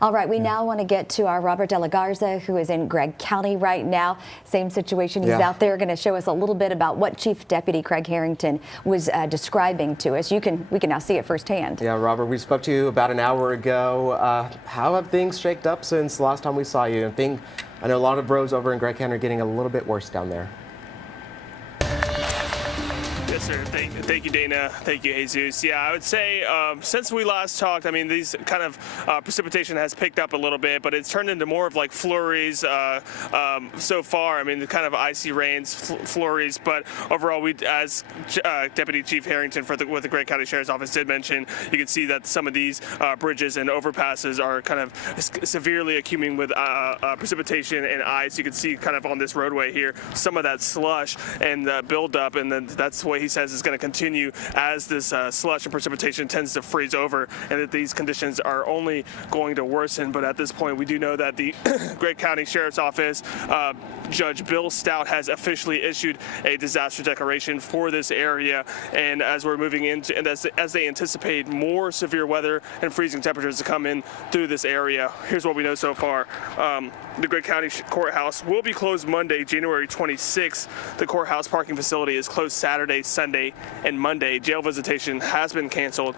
All right, we now want to get to our Robert De La Garza, who is in Gregg County right now. Same situation. He's out there going to show us a little bit about what Chief Deputy Craig Harrington was describing to us. We can now see it firsthand. Yeah, Robert, we spoke to you about an hour ago. How have things shaked up since the last time we saw you? I know a lot of roads over in Gregg County are getting a little bit worse down there. Yes, sir. Thank you, Dana. Thank you, Jesus. Yeah, I would say since we last talked, I mean, these kind of precipitation has picked up a little bit, but it's turned into more of like flurries so far. I mean, the kind of icy rains, flurries, but overall, as Deputy Chief Harrington with the Gregg County Sheriff's Office did mention, you can see that some of these bridges and overpasses are kind of severely accumulating with precipitation and ice. You can see kind of on this roadway here some of that slush and buildup, and then that's what he says is going to continue as this slush and precipitation tends to freeze over, and that these conditions are only going to worsen. But at this point, we do know that the Gregg County Sheriff's Office, Judge Bill Stout, has officially issued a disaster declaration for this area. And as we're moving into, and as they anticipate more severe weather and freezing temperatures to come in through this area, here's what we know so far. The Gregg County Courthouse will be closed Monday, January 26th. The courthouse parking facility is closed Saturday, Sunday, and Monday. Jail visitation has been canceled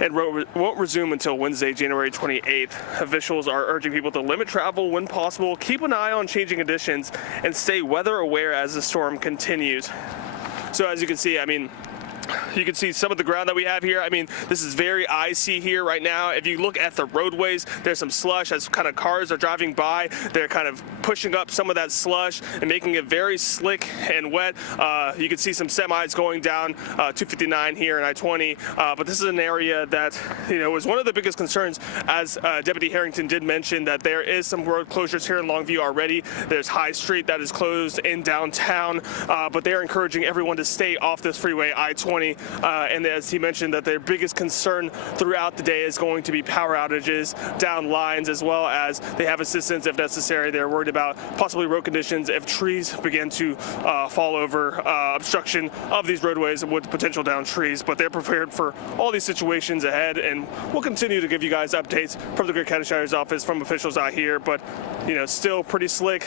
and won't resume until Wednesday, January 28th. Officials are urging people to limit travel when possible, keep an eye on changing conditions, and stay weather aware as the storm continues. So as you can see, I mean, you can see some of the ground that we have here. I mean, this is very icy here right now. If you look at the roadways, there's some slush as kind of cars are driving by. They're kind of pushing up some of that slush and making it very slick and wet. You can see some semis going down 259 here in I-20. But this is an area that, was one of the biggest concerns, as Deputy Harrington did mention, that there is some road closures here in Longview already. There's High Street that is closed in downtown, but they're encouraging everyone to stay off this freeway I-20. And as he mentioned, that their biggest concern throughout the day is going to be power outages, down lines, as well as they have assistance if necessary. They're worried about possibly road conditions if trees begin to fall over, obstruction of these roadways with potential down trees. But they're prepared for all these situations ahead, and we'll continue to give you guys updates from the Gregg County Sheriff's Office, from officials out here. But still pretty slick,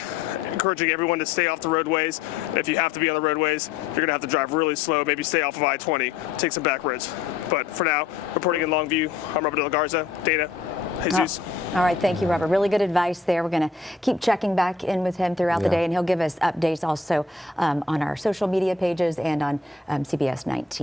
encouraging everyone to stay off the roadways. If you have to be on the roadways, you're gonna have to drive really slow, maybe stay off of I-20, take some back roads. But for now, reporting in Longview, I'm Robert De La Garza. Dana, Jesus. All right, thank you, Robert. Really good advice there. We're going to keep checking back in with him throughout the day, and he'll give us updates also on our social media pages and on CBS 19.